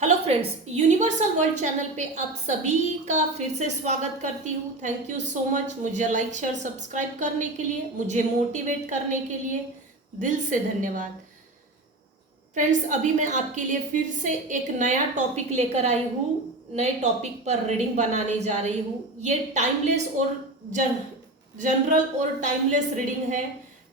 Hello friends, universal world channel पे आप सभी का फिर से स्वागत करती हूँ। थैंक यू सो मच मुझे लाइक शेयर सब्सक्राइब करने के लिए, मुझे मोटिवेट करने के लिए दिल से धन्यवाद। फ्रेंड्स, अभी मैं आपके लिए फिर से एक नया टॉपिक लेकर आई हूँ। नए टॉपिक पर रीडिंग बनाने जा रही हूँ। ये टाइमलेस और जनरल और टाइमलेस रीडिंग है।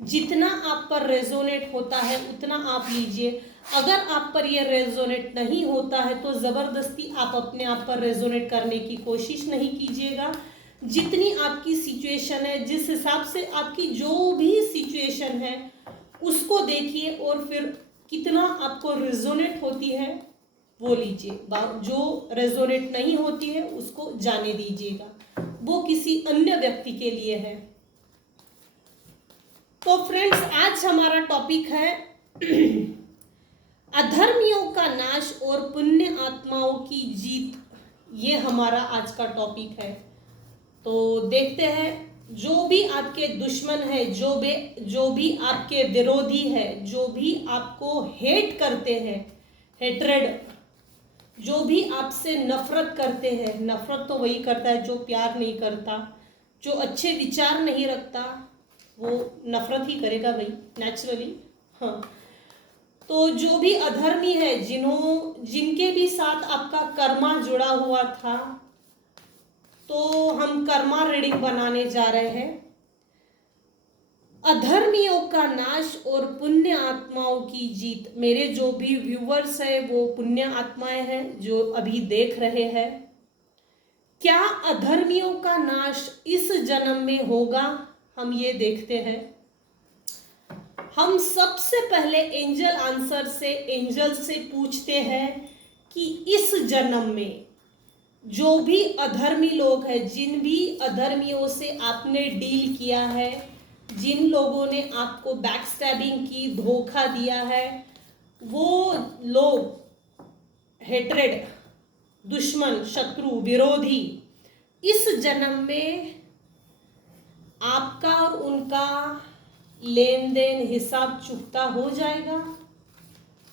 जितना आप पर रेजोनेट होता है उतना आप लीजिए। अगर आप पर यह रेजोनेट नहीं होता है तो ज़बरदस्ती आप अपने आप पर रेजोनेट करने की कोशिश नहीं कीजिएगा। जितनी आपकी सिचुएशन है, जिस हिसाब से आपकी जो भी सिचुएशन है उसको देखिए और फिर कितना आपको रेजोनेट होती है वो लीजिए। जो रेजोनेट नहीं होती है उसको जाने दीजिएगा, वो किसी अन्य व्यक्ति के लिए है। तो फ्रेंड्स, आज हमारा टॉपिक है अधर्मियों का नाश और पुण्य आत्माओं की जीत। ये हमारा आज का टॉपिक है। तो देखते हैं, जो भी आपके दुश्मन है, जो भी आपके विरोधी है, जो भी आपको हेट करते हैं, हेट्रेड, जो भी आपसे नफरत करते हैं। नफरत तो वही करता है जो प्यार नहीं करता, जो अच्छे विचार नहीं रखता वो नफरत ही करेगा भाई, नेचुरली। हाँ, तो जो भी अधर्मी है, जिनके भी साथ आपका कर्मा जुड़ा हुआ था, तो हम कर्मा रीडिंग बनाने जा रहे हैं। अधर्मियों का नाश और पुण्य आत्माओं की जीत। मेरे जो भी व्यूवर्स है वो पुण्य आत्माएं हैं जो अभी देख रहे हैं। क्या अधर्मियों का नाश इस जन्म में होगा, हम ये देखते हैं। हम सबसे पहले एंजल से पूछते हैं कि इस जन्म में जो भी अधर्मी लोग हैं, जिन भी अधर्मियों से आपने डील किया है, जिन लोगों ने आपको बैक स्टैबिंग की, धोखा दिया है, वो लोग, हेट्रेड, दुश्मन, शत्रु, विरोधी, इस जन्म में आपका और उनका लेन देन, हिसाब चुकता हो जाएगा।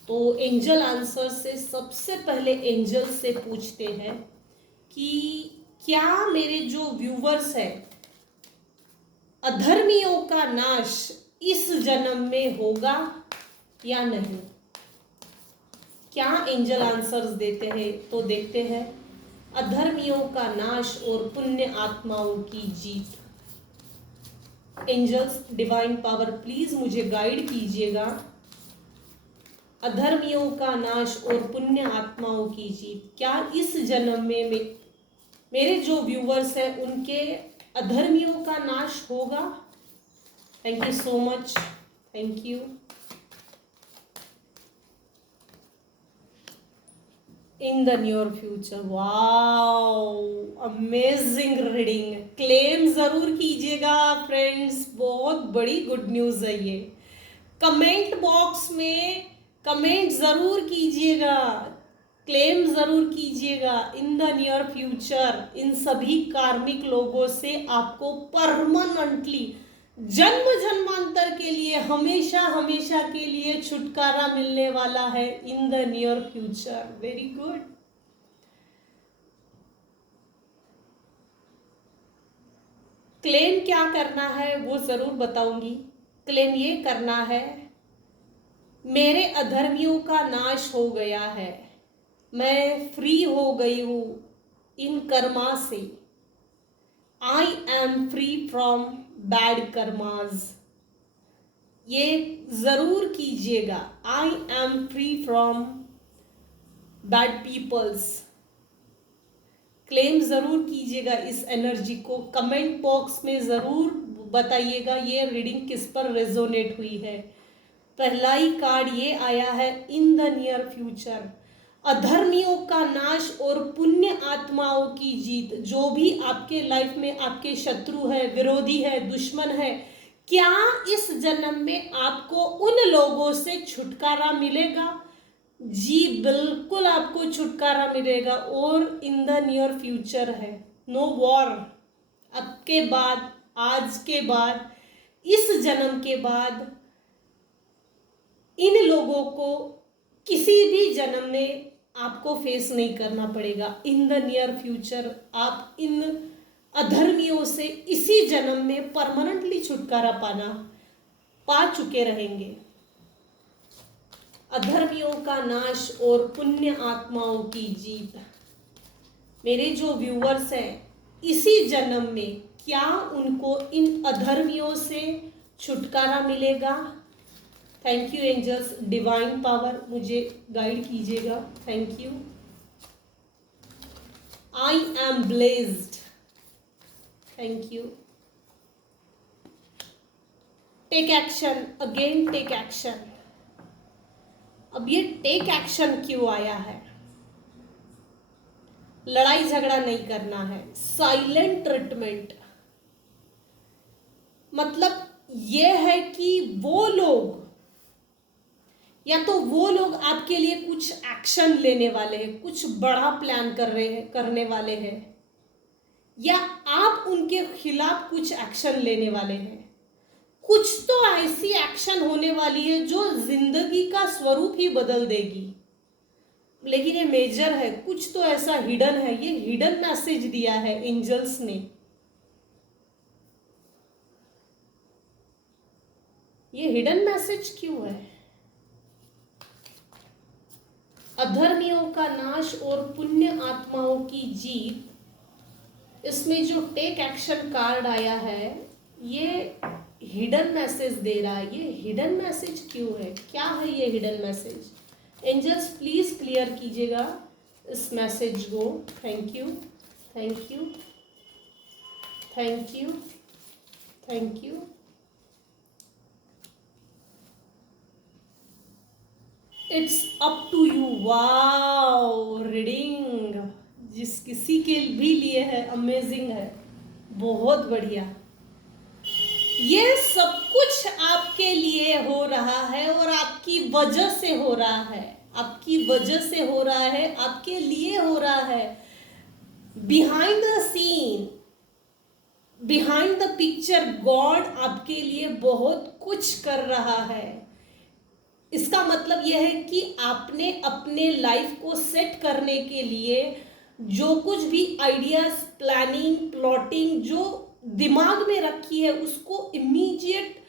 तो एंजल आंसर से सबसे पहले एंजल से पूछते हैं कि क्या मेरे जो व्यूवर्स हैं, अधर्मियों का नाश इस जन्म में होगा या नहीं। क्या एंजल आंसर्स देते हैं, तो देखते हैं। अधर्मियों का नाश और पुण्य आत्माओं की जीत। एंजल्स, डिवाइन पावर, प्लीज मुझे गाइड कीजिएगा। अधर्मियों का नाश और पुण्य आत्माओं की जीत। क्या इस जन्म में मेरे जो व्यूवर्स हैं उनके अधर्मियों का नाश होगा। Thank you so much, thank you. In the near future, wow, amazing reading. Claim जरूर कीजिएगा फ्रेंड्स, बहुत बड़ी गुड न्यूज है ये। कमेंट बॉक्स में कमेंट जरूर कीजिएगा, क्लेम जरूर कीजिएगा। In the near future in सभी कार्मिक लोगों से आपको परमानेंटली, जन्म जन्मांतर के लिए, हमेशा हमेशा के लिए छुटकारा मिलने वाला है। In the near future, very good. Claim क्या करना है वो जरूर बताऊंगी। क्लेम ये करना है, मेरे अधर्मियों का नाश हो गया है, मैं फ्री हो गई हूं इन कर्मा से। I am free from bad karmas. ये जरूर कीजिएगा। I am free from bad peoples. Claim जरूर कीजिएगा इस एनर्जी को। कमेंट बॉक्स में जरूर बताइएगा ये रीडिंग किस पर रेजोनेट हुई है। पहला ही कार्ड ये आया है, इन द नियर फ्यूचर, अधर्मियों का नाश और पुण्य आत्माओं की जीत। जो भी आपके लाइफ में आपके शत्रु है, विरोधी है, दुश्मन है, क्या इस जन्म में आपको उन लोगों से छुटकारा मिलेगा। जी बिल्कुल आपको छुटकारा मिलेगा। और इन द नियर फ्यूचर है, नो वॉर। अब के बाद, आज के बाद, इस जन्म के बाद इन लोगों को किसी भी जन्म में आपको फेस नहीं करना पड़ेगा। इन द नियर फ्यूचर आप इन अधर्मियों से इसी जन्म में परमानेंटली छुटकारा पा चुके रहेंगे। अधर्मियों का नाश और पुण्य आत्माओं की जीत। मेरे जो व्यूअर्स हैं, इसी जन्म में क्या उनको इन अधर्मियों से छुटकारा मिलेगा? Thank you angels, divine power मुझे गाइड कीजिएगा। Thank you. I am blessed. Thank you. Take action, again take action. अब ये टेक एक्शन क्यों आया है? लड़ाई झगड़ा नहीं करना है, साइलेंट ट्रीटमेंट। मतलब ये है कि वो लोग या तो वो लोग आपके लिए कुछ एक्शन लेने वाले हैं, कुछ बड़ा प्लान करने वाले हैं, या आप उनके खिलाफ कुछ एक्शन लेने वाले हैं। कुछ तो ऐसी एक्शन होने वाली है जो जिंदगी का स्वरूप ही बदल देगी। लेकिन ये मेजर है, कुछ तो ऐसा हिडन है। ये हिडन मैसेज दिया है एंजल्स ने। ये हिडन मैसेज क्यों है? अधर्मियों का नाश और पुण्य आत्माओं की जीत। इसमें जो टेक एक्शन कार्ड आया है, ये हिडन मैसेज दे रहा है। ये हिडन मैसेज क्यों है? क्या है ये hidden message? Angels please clear कीजिएगा इस मैसेज को। Thank you, thank you, thank you, thank you. It's up to you. Wow, reading जिस किसी के भी लिए है अमेजिंग है, बहुत बढ़िया। ये सब कुछ आपके लिए हो रहा है और आपकी वजह से हो रहा है, आपकी वजह से हो रहा है, आपके लिए हो रहा है। Behind the scene, behind the picture, God आपके लिए बहुत कुछ कर रहा है। इसका मतलब यह है कि आपने अपने लाइफ को सेट करने के लिए जो कुछ भी आइडियाज, प्लानिंग, प्लॉटिंग जो दिमाग में रखी है, उसको इमीडिएट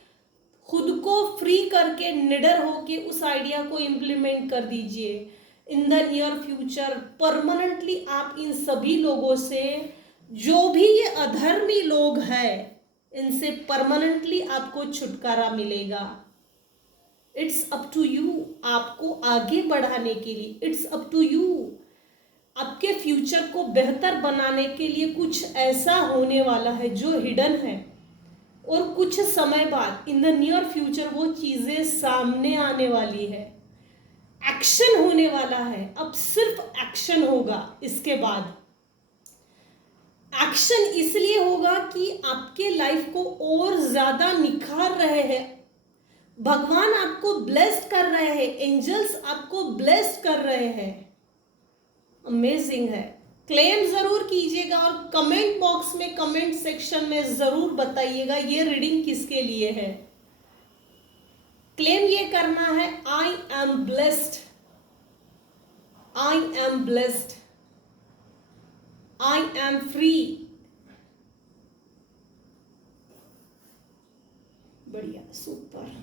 खुद को फ्री करके निडर होके उस आइडिया को इम्प्लीमेंट कर दीजिए। In the near future permanently आप इन सभी लोगों से, जो भी ये अधर्मी लोग हैं, इनसे परमानेंटली आपको छुटकारा मिलेगा। इट्स अप टू यू, आपको आगे बढ़ाने के लिए। इट्स अप टू यू, आपके फ्यूचर को बेहतर बनाने के लिए कुछ ऐसा होने वाला है जो हिडन है, और कुछ समय बाद इन द नियर फ्यूचर वो चीजें सामने आने वाली है। एक्शन होने वाला है। अब सिर्फ एक्शन होगा। इसके बाद एक्शन इसलिए होगा कि आपके लाइफ को और ज्यादा निखार रहे हैं, भगवान आपको ब्लेस्ड कर रहे हैं, एंजल्स आपको ब्लेस्ड कर रहे हैं। अमेजिंग है। क्लेम जरूर कीजिएगा और कमेंट बॉक्स में, कमेंट सेक्शन में जरूर बताइएगा ये रीडिंग किसके लिए है। क्लेम ये करना है, आई am blessed, I am blessed, I am free. बढ़िया, सुपर।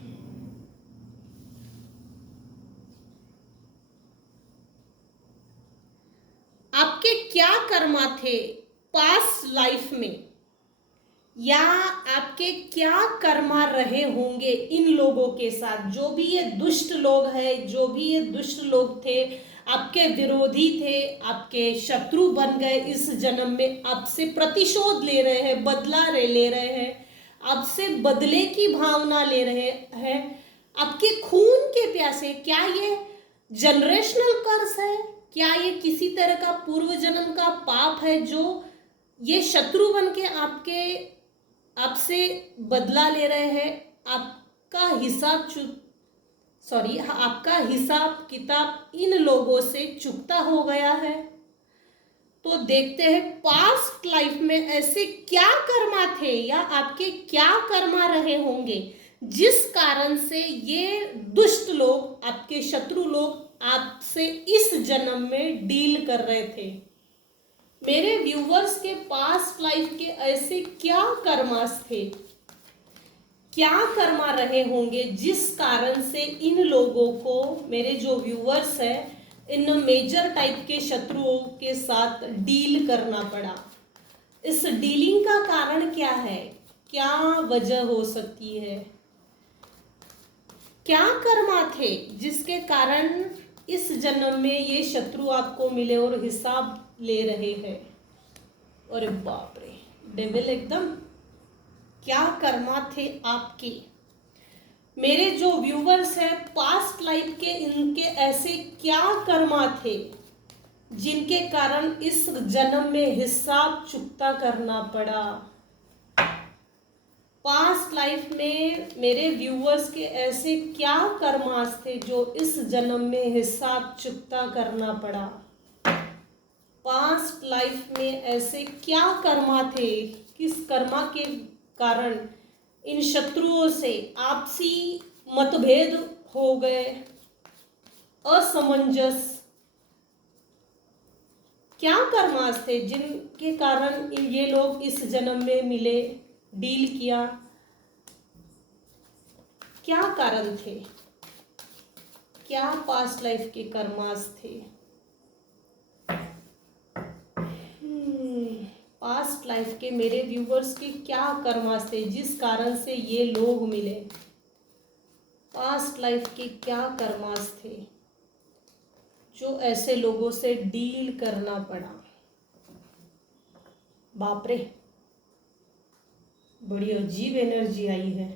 आपके क्या कर्मा थे पास्ट लाइफ में, या आपके क्या कर्मा रहे होंगे इन लोगों के साथ, जो भी ये दुष्ट लोग हैं, जो भी ये दुष्ट लोग थे, आपके विरोधी थे, आपके शत्रु बन गए, इस जन्म में आपसे प्रतिशोध ले रहे हैं, बदला ले रहे हैं, आपसे बदले की भावना ले रहे हैं, आपके खून के प्यासे। क्या ये जनरेशनल कर्स है? क्या ये किसी तरह का पूर्व जन्म का पाप है जो ये शत्रु बन के आपसे बदला ले रहे हैं? आपका हिसाब किताब इन लोगों से चुकता हो गया है। तो देखते हैं पास्ट लाइफ में ऐसे क्या कर्मा थे, या आपके क्या कर्मा रहे होंगे जिस कारण से ये दुष्ट लोग, आपके शत्रु लोग आपसे इस जन्म में डील कर रहे थे। मेरे व्यूवर्स के पास्ट लाइफ के ऐसे क्या कर्मास थे, क्या कर्मा रहे होंगे जिस कारण से इन लोगों को, मेरे जो व्यूवर्स हैं, इन मेजर टाइप के शत्रुओं के साथ डील करना पड़ा। इस डीलिंग का कारण क्या है, क्या वजह हो सकती है, क्या कर्मा थे जिसके कारण इस जन्म में ये शत्रु आपको मिले और हिसाब ले रहे हैं। अरे बाप रे, डेविल एकदम, क्या कर्मा थे आपके। मेरे जो व्यूवर्स हैं, पास्ट लाइफ के इनके ऐसे क्या कर्मा थे जिनके कारण इस जन्म में हिसाब चुकता करना पड़ा। पास्ट लाइफ में मेरे व्यूवर्स के ऐसे क्या कर्मास थे जो इस जन्म में हिसाब चुकता करना पड़ा। पास्ट लाइफ में ऐसे क्या कर्मा थे, किस कर्मा के कारण इन शत्रुओं से आपसी मतभेद हो गए, असमंजस, क्या कर्मास थे जिनके कारण ये लोग इस जन्म में मिले, डील किया, क्या कारण थे, क्या पास्ट लाइफ के कर्मास थे। पास्ट लाइफ के मेरे व्यूवर्स के क्या कर्मास थे जिस कारण से ये लोग मिले। पास्ट लाइफ के क्या कर्मास थे जो ऐसे लोगों से डील करना पड़ा। बाप रे, बड़ी अजीब एनर्जी आई है।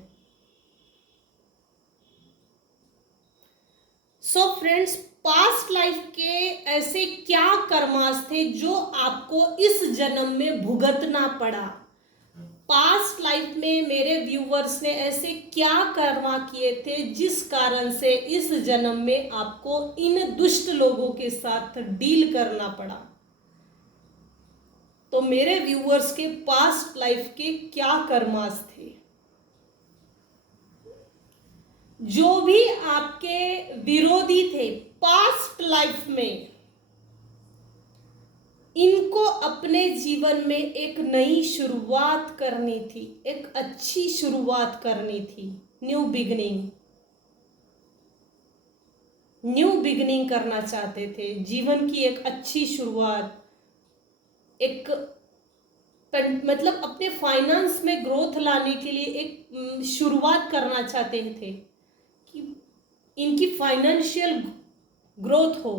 सो फ्रेंड्स, पास्ट लाइफ के ऐसे क्या कर्मास थे जो आपको इस जन्म में भुगतना पड़ा। पास्ट लाइफ में मेरे व्यूवर्स ने ऐसे क्या कर्मा किए थे जिस कारण से इस जन्म में आपको इन दुष्ट लोगों के साथ डील करना पड़ा। तो मेरे व्यूवर्स के पास्ट लाइफ के क्या कर्मास थे, जो भी आपके विरोधी थे पास्ट लाइफ में, इनको अपने जीवन में एक नई शुरुआत करनी थी, एक अच्छी शुरुआत करनी थी, न्यू बिगनिंग, न्यू बिगनिंग करना चाहते थे, जीवन की एक अच्छी शुरुआत, एक मतलब अपने फाइनेंस में ग्रोथ लाने के लिए एक शुरुआत करना चाहते थे कि इनकी फाइनेंशियल ग्रोथ हो।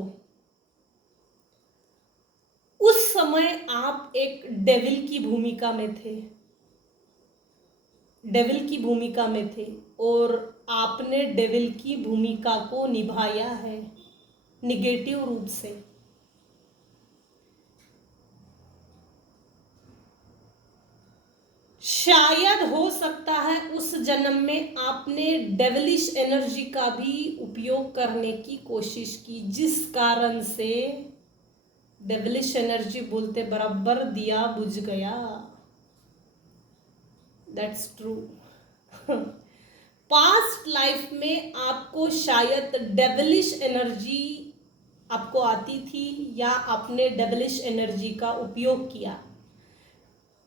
उस समय आप एक डेविल की भूमिका में थे, डेविल की भूमिका में थे और आपने डेविल की भूमिका को निभाया है निगेटिव रूप से। शायद हो सकता है उस जन्म में आपने डेविलिश एनर्जी का भी उपयोग करने की कोशिश की, जिस कारण से डेविलिश एनर्जी बोलते बराबर दिया बुझ गया। That's true. पास्ट लाइफ में आपको शायद डेविलिश एनर्जी आपको आती थी या आपने डेविलिश एनर्जी का उपयोग किया।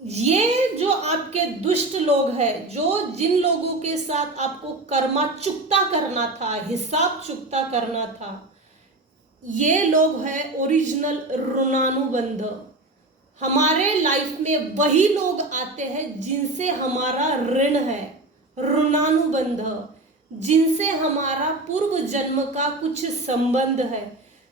ये जो आपके दुष्ट लोग हैं, जो जिन लोगों के साथ आपको कर्मा चुकता करना था, हिसाब चुकता करना था, ये लोग हैं ओरिजिनल ऋणानुबंध। हमारे लाइफ में वही लोग आते हैं जिनसे हमारा ऋण है, ऋणानुबंध, जिनसे हमारा पूर्व जन्म का कुछ संबंध है,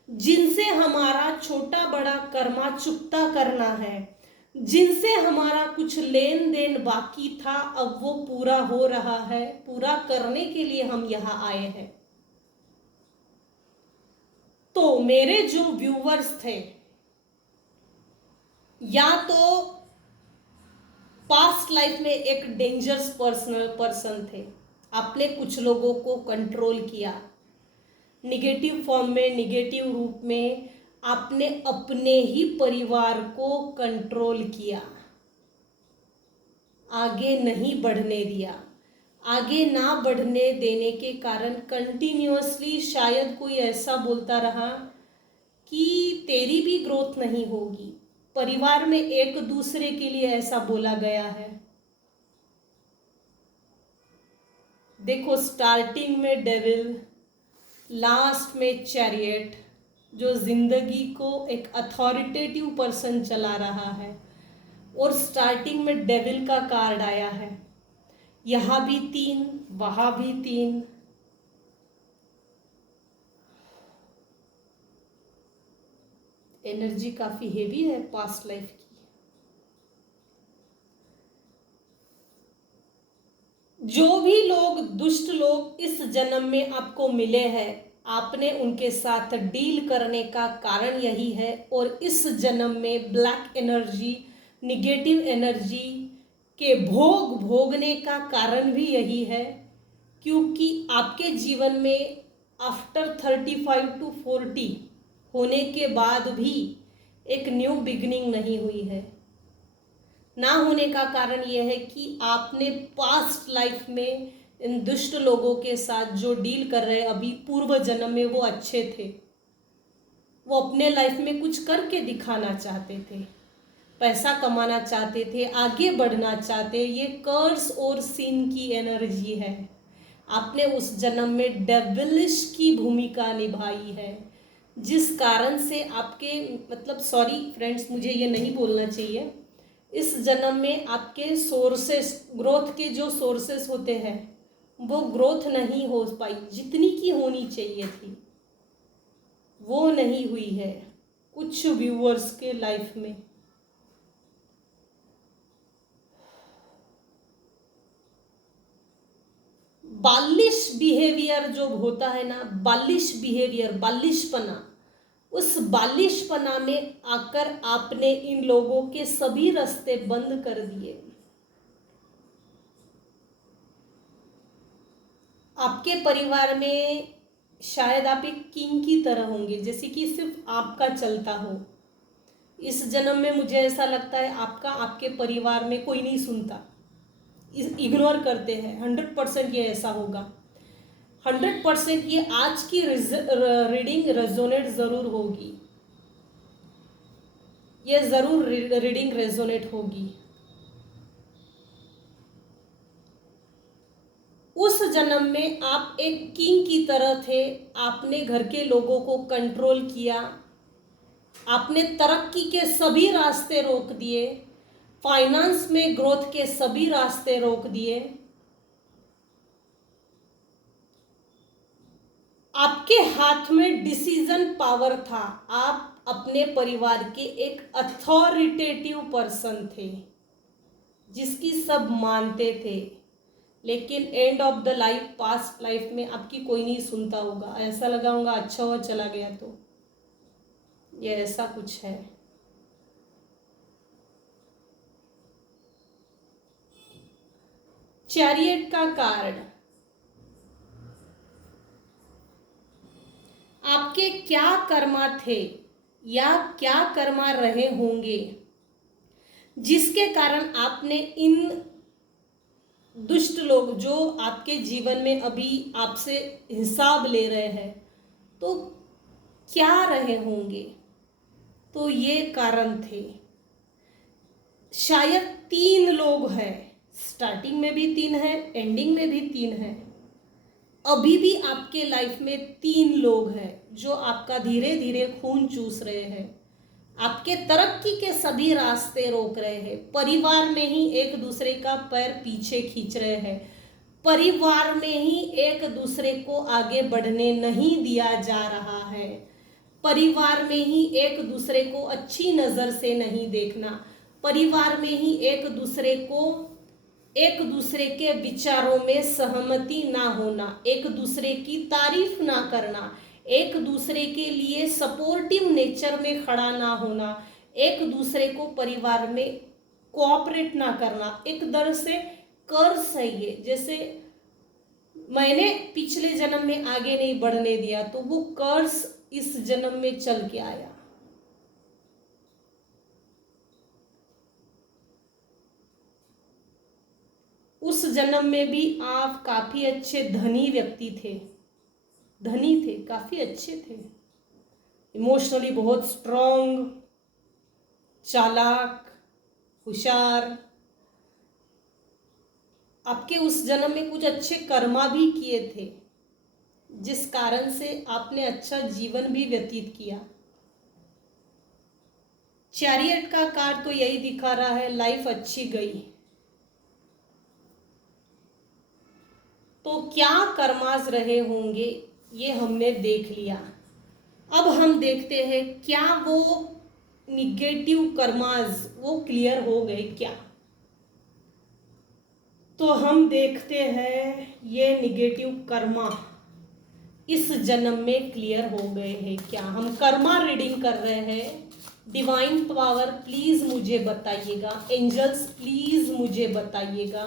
जिनसे हमारा छोटा बड़ा कर्मा चुकता करना है, जिनसे हमारा कुछ लेन देन बाकी था, अब वो पूरा हो रहा है, पूरा करने के लिए हम यहाँ आए हैं। तो मेरे जो व्यूवर्स थे, या तो पास्ट लाइफ में एक डेंजरस पर्सन थे, आपने कुछ लोगों को कंट्रोल किया, निगेटिव फॉर्म में, निगेटिव रूप में आपने अपने ही परिवार को कंट्रोल किया, आगे नहीं बढ़ने दिया, आगे ना बढ़ने देने के कारण कंटिन्यूअसली शायद कोई ऐसा बोलता रहा कि तेरी भी ग्रोथ नहीं होगी। परिवार में एक दूसरे के लिए ऐसा बोला गया है। देखो, स्टार्टिंग में डेविल, लास्ट में चैरियट, जो जिंदगी को एक अथॉरिटेटिव पर्सन चला रहा है। और स्टार्टिंग में डेविल का कार्ड आया है, यहां भी 3, वहां भी 3। एनर्जी काफी हेवी है पास्ट लाइफ की। जो भी लोग, दुष्ट लोग इस जन्म में आपको मिले हैं, आपने उनके साथ डील करने का कारण यही है। और इस जन्म में ब्लैक एनर्जी, निगेटिव एनर्जी के भोग भोगने का कारण भी यही है, क्योंकि आपके जीवन में आफ्टर 35 to 40 होने के बाद भी एक न्यू बिगिनिंग नहीं हुई है। ना होने का कारण यह है कि आपने पास्ट लाइफ में इन दुष्ट लोगों के साथ जो डील कर रहे अभी पूर्व जन्म में, वो अच्छे थे। वो अपने लाइफ में कुछ करके दिखाना चाहते थे, पैसा कमाना चाहते थे, आगे बढ़ना चाहते। ये कर्स और सिन की एनर्जी है। आपने उस जन्म में डेविलिश की भूमिका निभाई है, जिस कारण से आपके, मतलब सॉरी फ्रेंड्स, मुझे ये नहीं बोलना चाहिए, इस जन्म में आपके सोर्सेस, ग्रोथ के जो सोर्सेस होते हैं, वो ग्रोथ नहीं हो पाई, जितनी की होनी चाहिए थी वो नहीं हुई है कुछ व्यूअर्स के लाइफ में। बालिश बिहेवियर जो होता है ना, बालिश बिहेवियर, बालिशपना, उस बालिशपना में आकर आपने इन लोगों के सभी रास्ते बंद कर दिए। आपके परिवार में शायद आप एक किंग की तरह होंगे, जैसे कि सिर्फ आपका चलता हो। इस जन्म में मुझे ऐसा लगता है आपका, आपके परिवार में कोई नहीं सुनता, इग्नोर करते हैं। 100% ये ऐसा होगा। 100% ये आज की रीडिंग रेजोनेट जरूर होगी, ये जरूर रीडिंग रेजोनेट होगी। उस जन्म में आप एक किंग की तरह थे। आपने घर के लोगों को कंट्रोल किया, आपने तरक्की के सभी रास्ते रोक दिए, फाइनेंस में ग्रोथ के सभी रास्ते रोक दिए। आपके हाथ में डिसीजन पावर था। आप अपने परिवार के एक अथॉरिटेटिव पर्सन थे, जिसकी सब मानते थे। लेकिन end of the life, past life में आपकी कोई नहीं सुनता होगा। ऐसा लगा होगा अच्छा हुआ चला गया। तो ये ऐसा कुछ है। चैरियट का कार्ड, आपके क्या कर्मा थे या क्या कर्मा रहे होंगे, जिसके कारण आपने इन दुष्ट लोग जो आपके जीवन में अभी आपसे हिसाब ले रहे हैं, तो क्या रहे होंगे। तो ये कारण थे। शायद 3 लोग हैं, स्टार्टिंग में भी 3 है, एंडिंग में भी 3 है। अभी भी आपके लाइफ में 3 लोग हैं जो आपका धीरे धीरे खून चूस रहे हैं, आपके तरक्की के सभी रास्ते रोक रहे हैं। परिवार में ही एक दूसरे का पैर पीछे खींच रहे हैं, परिवार में ही एक दूसरे को आगे बढ़ने नहीं दिया जा रहा है, परिवार में ही एक दूसरे को अच्छी नज़र से नहीं देखना, परिवार में ही एक दूसरे के विचारों में सहमति ना होना, एक दूसरे की तारीफ ना करना, एक दूसरे के लिए सपोर्टिव नेचर में खड़ा ना होना, एक दूसरे को परिवार में कोऑपरेट ना करना। एक तरह से कर्स है ये। जैसे मैंने पिछले जन्म में आगे नहीं बढ़ने दिया, तो वो कर्स इस जन्म में चल के आया। उस जन्म में भी आप काफी अच्छे धनी व्यक्ति थे, धनी थे, काफी अच्छे थे, इमोशनली बहुत स्ट्रॉन्ग, चालाक, होशियार। आपके उस जन्म में कुछ अच्छे कर्मा भी किए थे, जिस कारण से आपने अच्छा जीवन भी व्यतीत किया। चैरियट का कार्ड तो यही दिखा रहा है, लाइफ अच्छी गई। तो क्या कर्मास रहे होंगे ये हमने देख लिया। अब हम देखते हैं क्या वो निगेटिव कर्मास वो क्लियर हो गए क्या। तो हम देखते हैं ये निगेटिव कर्मा इस जन्म में क्लियर हो गए हैं क्या। हम कर्मा रीडिंग कर रहे हैं। डिवाइन पावर प्लीज मुझे बताइएगा, एंजल्स प्लीज मुझे बताइएगा,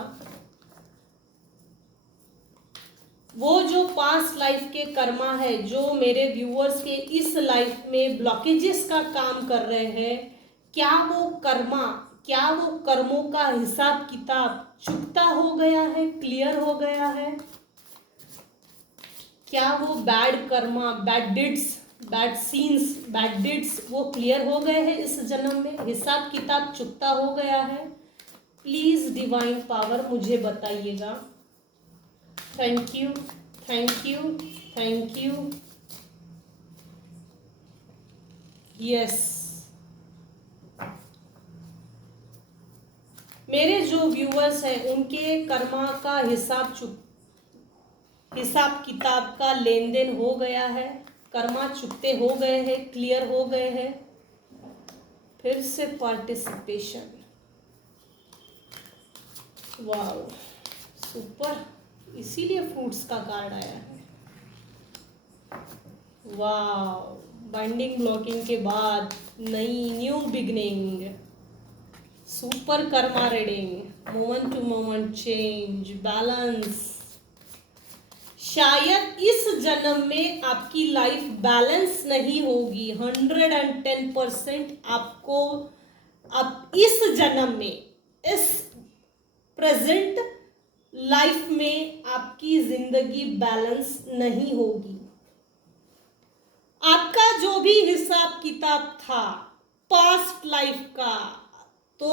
वो जो पास्ट लाइफ के कर्मा है जो मेरे व्यूअर्स के इस लाइफ में ब्लॉकेजेस का काम कर रहे हैं, क्या वो कर्मा, क्या वो कर्मों का हिसाब किताब चुकता हो गया है, क्लियर हो गया है। क्या वो bad Karma, bad डिड्स, bad scenes, bad डिड्स वो क्लियर हो गए हैं इस जन्म में, हिसाब किताब चुकता हो गया है। प्लीज डिवाइन पावर मुझे बताइएगा। Thank you, thank you, thank you. Yes, मेरे जो व्यूअर्स हैं उनके कर्मा का हिसाब किताब का लेन देन हो गया है, कर्मा चुकते हो गए हैं, क्लियर हो गए हैं। फिर से पार्टिसिपेशन, वाओ सुपर, इसीलिए फ्रूट्स का कार्ड आया है। वाओ, बाइंडिंग ब्लॉकिंग के बाद नई new beginning, super karma reading, moment to moment change, balance. शायद इस जन्म में आपकी लाइफ बैलेंस नहीं होगी। 110% आपको अब इस जन्म में, इस प्रेजेंट लाइफ में आपकी जिंदगी बैलेंस नहीं होगी। आपका जो भी हिसाब किताब था पास्ट लाइफ का, तो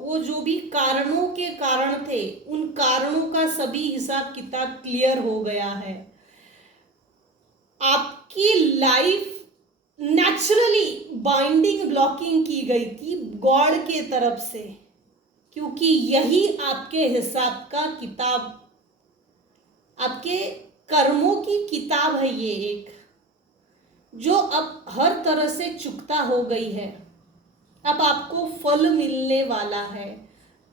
वो जो भी कारणों के कारण थे, उन कारणों का सभी हिसाब किताब क्लियर हो गया है। आपकी लाइफ नेचुरली बाइंडिंग ब्लॉकिंग की गई थी गॉड के तरफ से, क्योंकि यही आपके हिसाब का किताब, आपके कर्मों की किताब है ये एक, जो अब हर तरह से चुकता हो गई है। अब आपको फल मिलने वाला है।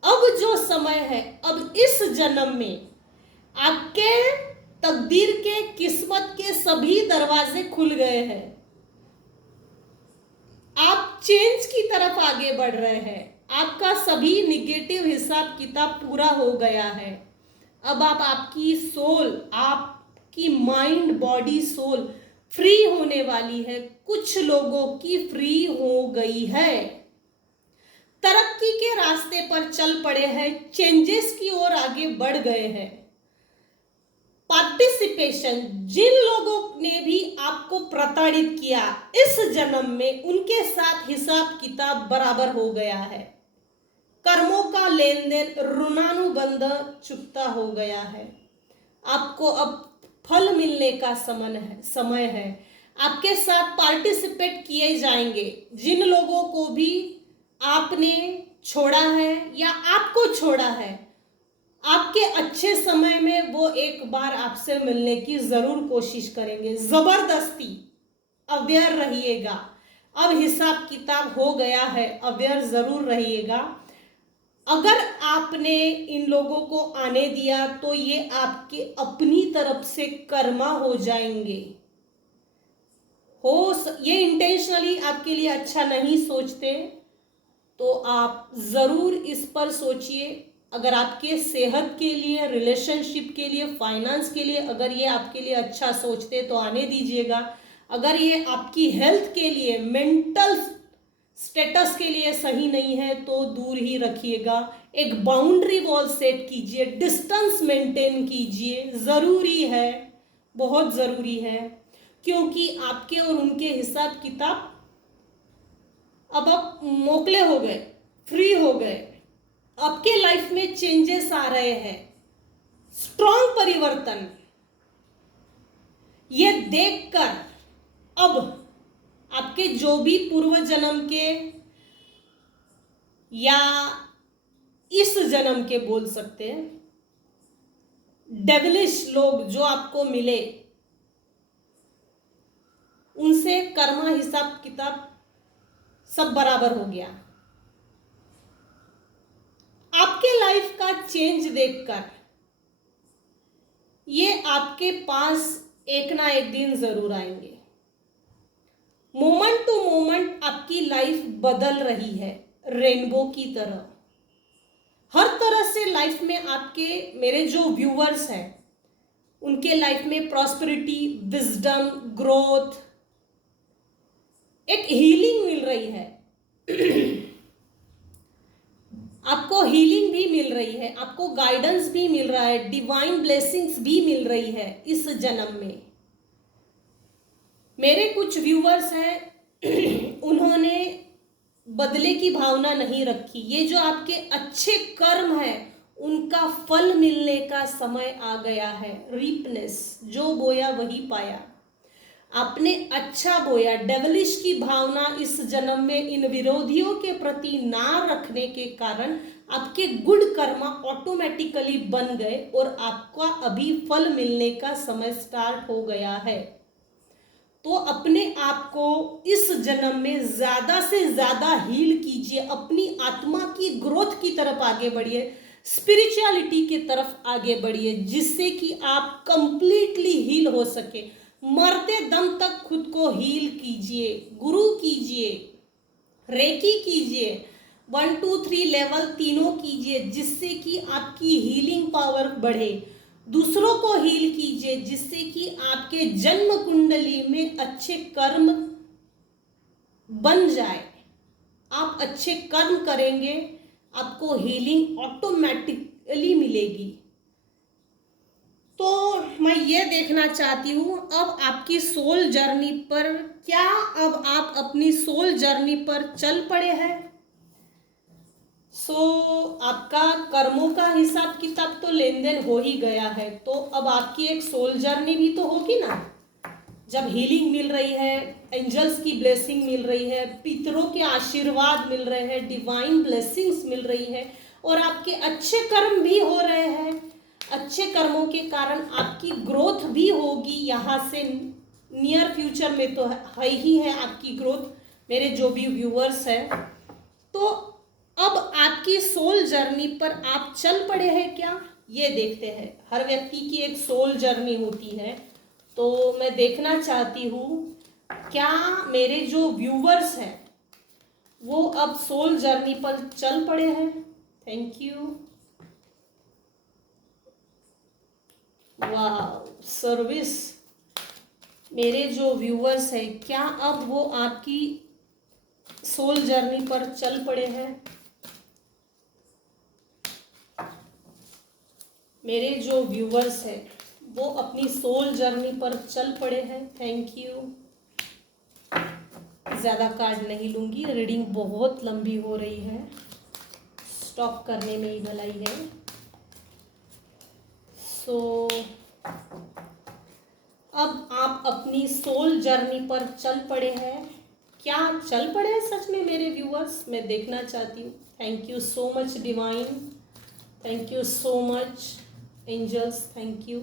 अब जो समय है, अब इस जन्म में आपके तकदीर के, किस्मत के सभी दरवाजे खुल गए हैं। आप चेंज की तरफ आगे बढ़ रहे हैं। आपका सभी निगेटिव हिसाब किताब पूरा हो गया है। अब आपकी सोल, आपकी माइंड बॉडी सोल फ्री होने वाली है। कुछ लोगों की फ्री हो गई है, तरक्की के रास्ते पर चल पड़े हैं, चेंजेस की ओर आगे बढ़ गए हैं। पार्टिसिपेशन, जिन लोगों ने भी आपको प्रताड़ित किया इस जन्म में, उनके साथ हिसाब किताब बराबर हो गया है। कर्मों का लेन देन, ऋणानुबंध चुकता हो गया है। आपको अब फल मिलने का समय है। आपके साथ पार्टिसिपेट किए जाएंगे। जिन लोगों को भी आपने छोड़ा है या आपको छोड़ा है, आपके अच्छे समय में वो एक बार आपसे मिलने की जरूर कोशिश करेंगे। जबरदस्ती अवेयर रहिएगा। अब हिसाब किताब हो गया है, अवेयर जरूर रहिएगा। अगर आपने इन लोगों को आने दिया तो ये आपके अपनी तरफ से कर्मा हो जाएंगे। ये इंटेंशनली आपके लिए अच्छा नहीं सोचते, तो आप जरूर इस पर सोचिए। अगर आपके सेहत के लिए, रिलेशनशिप के लिए, फाइनेंस के लिए अगर ये आपके लिए अच्छा सोचते तो आने दीजिएगा। अगर ये आपकी हेल्थ के लिए, मेंटल स्टेटस के लिए सही नहीं है तो दूर ही रखिएगा। एक बाउंड्री वॉल सेट कीजिए, डिस्टेंस मेंटेन कीजिए, ज़रूरी है, बहुत ज़रूरी है, क्योंकि आपके और उनके हिसाब किताब अब आप मोकले हो गए, फ्री हो गए, आपके लाइफ में चेंजेस आ रहे हैं, स्ट्रॉन्ग परिवर्तन। ये देखकर अब आपके जो भी पूर्व जन्म के या इस जन्म के बोल सकते हैं डेविलिश लोग जो आपको मिले, उनसे कर्मा हिसाब किताब सब बराबर हो गया। आपके लाइफ का चेंज देखकर ये आपके पास एक ना एक दिन जरूर आएंगे। मोमेंट टू मोमेंट आपकी लाइफ बदल रही है रेनबो की तरह। हर तरह से लाइफ में आपके, मेरे जो व्यूअर्स हैं, उनके लाइफ में प्रॉस्पेरिटी, विजडम, ग्रोथ, एक हीलिंग मिल रही है। आपको हीलिंग भी मिल रही है, आपको गाइडेंस भी मिल रहा है, डिवाइन ब्लेसिंग्स भी मिल रही है इस जन्म में। मेरे कुछ व्यूअर्स हैं उन्होंने बदले की भावना नहीं रखी। ये जो आपके अच्छे कर्म है उनका फल मिलने का समय आ गया है। रीपनेस, जो बोया वही पाया। आपने अच्छा बोया। डेवलिश की भावना इस जन्म में इन विरोधियों के प्रति ना रखने के कारण आपके गुड कर्मा ऑटोमेटिकली बन गए और आपका अभी फल मिलने का समय स्टार्ट हो गया है। तो अपने आप को इस जन्म में ज्यादा से ज्यादा हील कीजिए, अपनी आत्मा की ग्रोथ की तरफ आगे बढ़िए, स्पिरिचुअलिटी की तरफ आगे बढ़िए, जिससे कि आप कंप्लीटली हील हो सके। मरते दम तक खुद को हील कीजिए, गुरु कीजिए, रेकी कीजिए, 1 2 3 लेवल तीनों कीजिए, जिससे कि आपकी हीलिंग पावर बढ़े। दूसरों को हील कीजिए, जिससे कि आपके जन्म कुंडली में अच्छे कर्म बन जाए। आप अच्छे कर्म करेंगे, आपको हीलिंग ऑटोमेटिकली मिलेगी। तो मैं ये देखना चाहती हूँ अब आपकी सोल जर्नी पर, क्या अब आप अपनी सोल जर्नी पर चल पड़े हैं? आपका कर्मों का हिसाब किताब तो लेन देन हो ही गया है, तो अब आपकी एक सोल जर्नी भी तो होगी ना। जब हीलिंग मिल रही है, एंजल्स की ब्लेसिंग मिल रही है, पितरों के आशीर्वाद मिल रहे हैं, डिवाइन ब्लेसिंग्स मिल रही है, और आपके अच्छे कर्म भी हो रहे हैं। अच्छे कर्मों के कारण आपकी ग्रोथ भी होगी। यहाँ से नियर फ्यूचर में तो है ही है आपकी ग्रोथ, मेरे जो भी व्यूअर्स हैं। तो अब आपकी सोल जर्नी पर आप चल पड़े हैं क्या, ये देखते हैं। हर व्यक्ति की एक सोल जर्नी होती है, तो मैं देखना चाहती हूँ क्या मेरे जो व्यूअर्स हैं वो अब सोल जर्नी पर चल पड़े हैं। Thank you. वाह, सर्विस। मेरे जो व्यूअर्स हैं, क्या अब वो आपकी सोल जर्नी पर चल पड़े हैं? मेरे जो व्यूअर्स हैं वो अपनी सोल जर्नी पर चल पड़े हैं। Thank you. ज़्यादा कार्ड नहीं लूँगी, रीडिंग बहुत लंबी हो रही है, स्टॉप करने में ही भलाई है। अब आप अपनी सोल जर्नी पर चल पड़े हैं। क्या चल पड़े हैं सच में मेरे व्यूअर्स? मैं देखना चाहती हूँ। Thank you so much divine, thank you so much angels, thank you.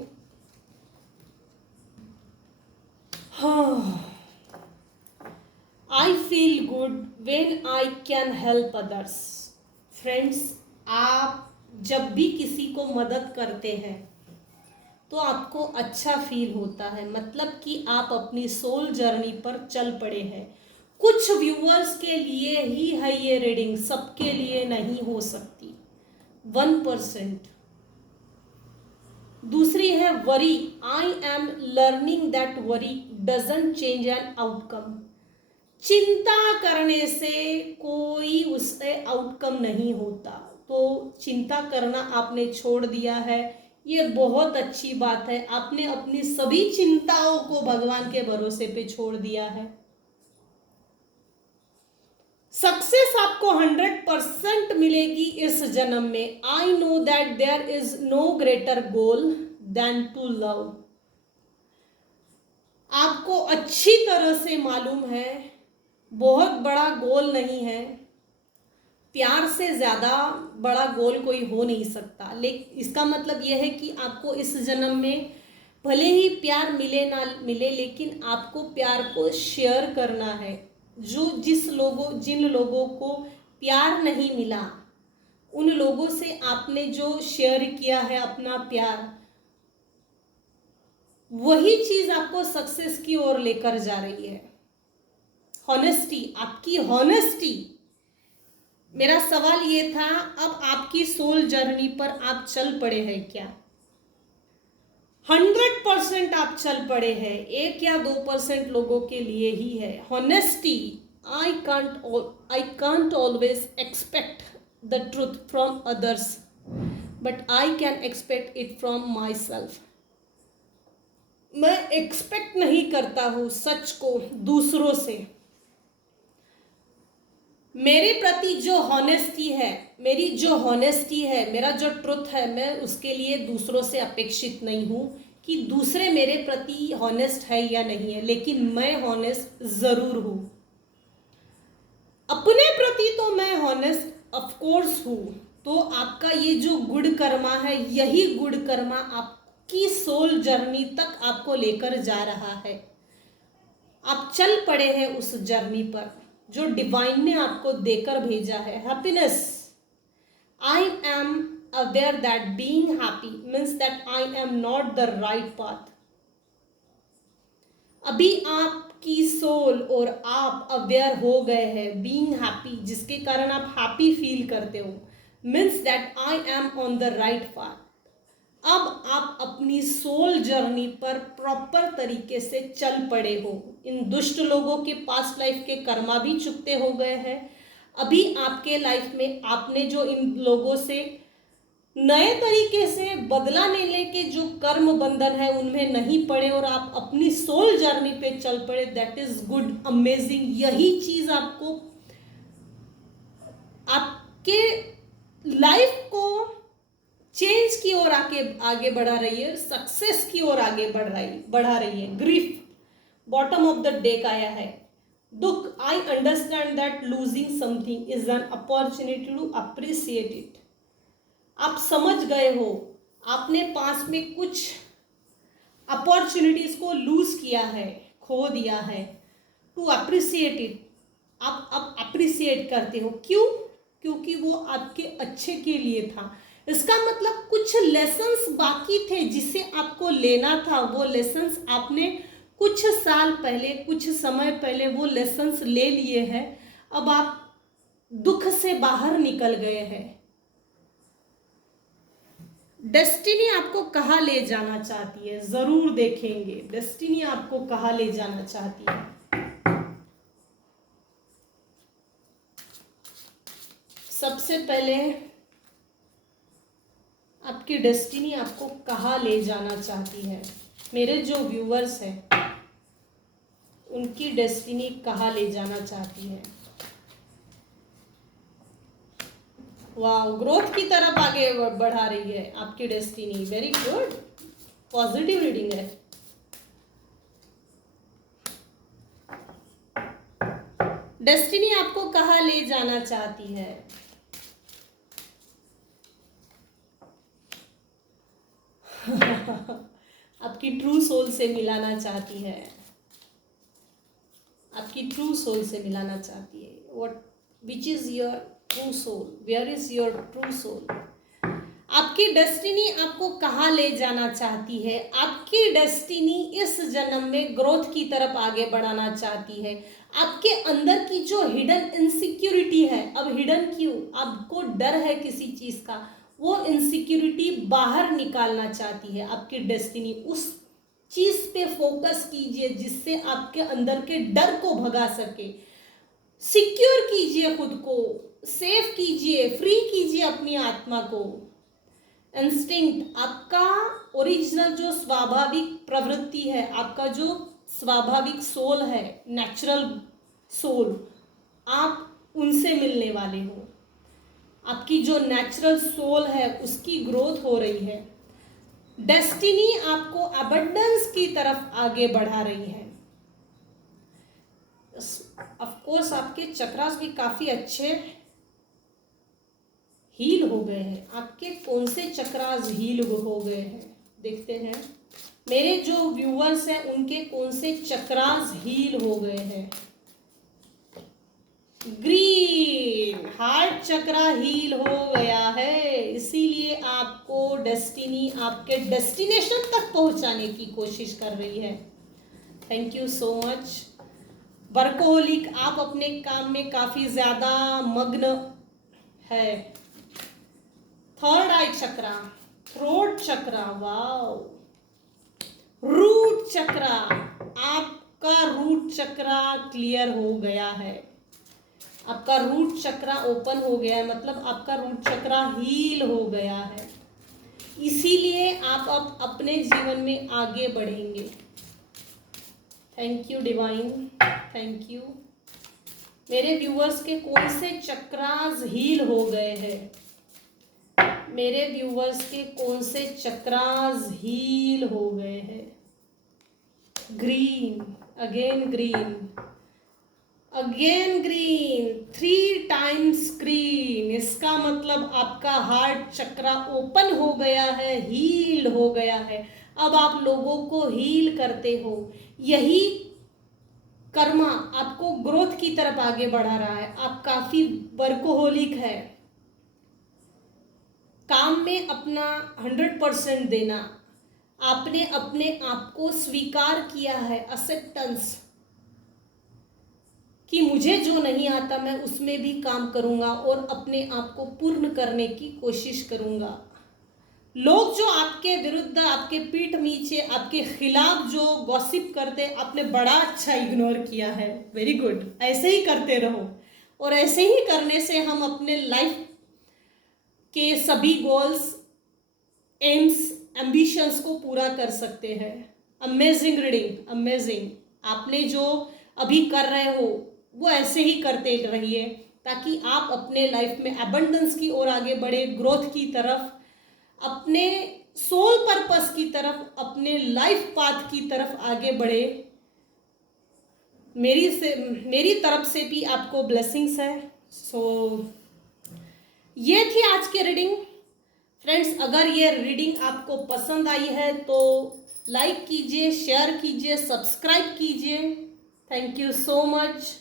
I feel good when I can help others. Friends, आप जब भी किसी को मदद करते हैं तो आपको अच्छा फील होता है, मतलब कि आप अपनी सोल जर्नी पर चल पड़े हैं। कुछ व्यूअर्स के लिए ही है ये रीडिंग, सबके लिए नहीं हो सकती, 1%। दूसरी है worry. I am learning that worry doesn't change an outcome. चिंता करने से कोई उससे आउटकम नहीं होता। तो चिंता करना आपने छोड़ दिया है, ये बहुत अच्छी बात है। आपने अपनी सभी चिंताओं को भगवान के भरोसे पे छोड़ दिया है। सक्सेस आपको 100% मिलेगी इस जन्म में। I know that there is no greater goal than to love. आपको अच्छी तरह से मालूम है बहुत बड़ा गोल नहीं है, प्यार से ज़्यादा बड़ा गोल कोई हो नहीं सकता। लेकिन इसका मतलब यह है कि आपको इस जन्म में भले ही प्यार मिले ना मिले, लेकिन आपको प्यार को शेयर करना है। जिन लोगों को प्यार नहीं मिला, उन लोगों से आपने जो शेयर किया है अपना प्यार, वही चीज आपको सक्सेस की ओर लेकर जा रही है। हॉनेस्टी, आपकी हॉनेस्टी। मेरा सवाल ये था, अब आपकी सोल जर्नी पर आप चल पड़े हैं क्या? 100% आप चल पड़े हैं। 1 या 2% लोगों के लिए ही है honesty. I can't always expect the truth from others, but I can expect it from my self. मैं एक्सपेक्ट नहीं करता हूँ सच को दूसरों से। मेरे प्रति जो हॉनेस्टी है, मेरा जो ट्रुथ है, मैं उसके लिए दूसरों से अपेक्षित नहीं हूँ कि दूसरे मेरे प्रति हॉनेस्ट है या नहीं है, लेकिन मैं हॉनेस्ट ज़रूर हूँ। अपने प्रति तो मैं हॉनेस्ट ऑफ कोर्स हूँ। तो आपका ये जो गुड कर्मा है, यही गुड कर्मा आपकी सोल जर्नी तक आपको लेकर जा रहा है। आप चल पड़े हैं उस जर्नी पर जो डिवाइन ने आपको देकर भेजा है। Happiness, I am aware that being happy means that I am not the right path. अभी आपकी सोल और आप अवेयर हो गए हैं बीइंग हैप्पी, जिसके कारण आप हैप्पी फील करते हो, means that I am on the right path. अब आप अपनी सोल जर्नी पर प्रॉपर तरीके से चल पड़े हो। इन दुष्ट लोगों के पास्ट लाइफ के कर्मा भी चुकते हो गए हैं। अभी आपके लाइफ में आपने जो इन लोगों से नए तरीके से बदला लेने के जो कर्म बंधन है उनमें नहीं पड़े और आप अपनी सोल जर्नी पे चल पड़े। That is good, amazing. यही चीज आपको आपके लाइफ को चेंज की ओर आगे बढ़ा रही है, सक्सेस की ओर आगे बढ़ा रही है। Grief bottom of the deck आया है। दुख, I understand that losing something is an opportunity to appreciate it. आप समझ गए हो, आपने पास में कुछ अपॉर्चुनिटीज को लूज किया है, खो दिया है। टू अप्रिसिएट इट, आप अब अप्रिसिएट करते हो। क्यों? क्योंकि वो आपके अच्छे के लिए था। इसका मतलब कुछ लेसन्स बाकी थे जिसे आपको लेना था। वो लेसन्स आपने कुछ साल पहले, कुछ समय पहले वो लेसन्स ले लिए हैं। अब आप दुख से बाहर निकल गए हैं। डेस्टिनी आपको कहाँ ले जाना चाहती है, जरूर देखेंगे। डेस्टिनी आपको कहाँ ले जाना चाहती है। सबसे पहले आपकी डेस्टिनी आपको कहाँ ले जाना चाहती है। मेरे जो व्यूअर्स हैं उनकी डेस्टिनी कहाँ ले जाना चाहती है। वाह, ग्रोथ की तरफ आगे बढ़ा रही है आपकी destiny. Very good, positive reading है। डेस्टिनी आपको कहाँ ले जाना चाहती है। आपकी ट्रू सोल से मिलाना चाहती है, आपकी ट्रू सोल से मिलाना चाहती है। What, which is your true soul, where is your true soul. आपकी डेस्टिनी आपको कहाँ ले जाना चाहती है। आपकी डेस्टिनी इस जन्म में ग्रोथ की तरफ आगे बढ़ाना चाहती है। आपके अंदर की जो हिडन इनसिक्योरिटी है, अब हिडन क्यों, आपको डर है किसी चीज का, वो इनसिक्योरिटी बाहर निकालना चाहती है आपकी डेस्टिनी। उस चीज पे फोकस कीजिए जिससे आपके अंदर के डर को भगा सके। सिक्योर कीजिए खुद को, सेफ कीजिए, फ्री कीजिए अपनी आत्मा को। इंस्टिंक्ट, आपका ओरिजिनल जो स्वाभाविक प्रवृत्ति है, आपका जो स्वाभाविक सोल है, नेचुरल सोल, आप उनसे मिलने वाले हो। आपकी जो नेचुरल सोल है उसकी ग्रोथ हो रही है। डेस्टिनी आपको अबंडेंस की तरफ आगे बढ़ा रही है। ऑफ कोर्स आपके चक्रास भी काफी अच्छे हील हो गए हैं। आपके कौन से चक्रास हील हो गए हैं देखते हैं। मेरे जो व्यूअर्स हैं उनके कौन से चक्रास हील हो गए हैं। ग्रीन, हार्ट चक्रा हील हो गया है, इसीलिए आपको डेस्टिनी आपके डेस्टिनेशन तक पहुंचाने की कोशिश कर रही है। Thank you so much. Workaholic, आप अपने काम में काफी ज्यादा मग्न है। Third eye chakra, throat chakra, wow. Root chakra, आपका रूट चक्रा क्लियर हो गया है। आपका रूट चक्रा ओपन हो गया है, मतलब आपका रूट चक्रा हील हो गया है। इसीलिए आप अब अपने जीवन में आगे बढ़ेंगे। Thank you divine, thank you. मेरे व्यूअर्स के कौन से चक्रास हील हो गए हैं? मेरे व्यूअर्स के कौन से चक्रास हील हो गए हैं? Green, again green, again green, 3 times green. इसका मतलब आपका हार्ट चक्रा ओपन हो गया है, हील हो गया है। अब आप लोगों को हील करते हो। यही कर्मा आपको ग्रोथ की तरफ आगे बढ़ा रहा है। आप काफी वर्कोहोलिक है, काम में अपना 100% देना। आपने अपने आप को स्वीकार किया है, एक्सेप्टेंस, कि मुझे जो नहीं आता मैं उसमें भी काम करूंगा और अपने आप को पूर्ण करने की कोशिश करूंगा। लोग जो आपके विरुद्ध, आपके पीठ नीचे, आपके खिलाफ जो गॉसिप करते, आपने बड़ा अच्छा इग्नोर किया है। वेरी गुड, ऐसे ही करते रहो। और ऐसे ही करने से हम अपने लाइफ के सभी गोल्स, एम्स, एम्बिशंस को पूरा कर सकते हैं। Amazing reading, amazing. आपने जो अभी कर रहे हो वो ऐसे ही करते रहिए ताकि आप अपने लाइफ में अबंडेंस की ओर आगे बढ़े, ग्रोथ की तरफ, अपने सोल पर्पस की तरफ, अपने लाइफ पाथ की तरफ आगे बढ़े। मेरी तरफ से भी आपको ब्लेसिंग्स है। ये थी आज की रीडिंग। फ्रेंड्स, अगर ये रीडिंग आपको पसंद आई है तो लाइक कीजिए, शेयर कीजिए, सब्सक्राइब कीजिए। Thank you so much.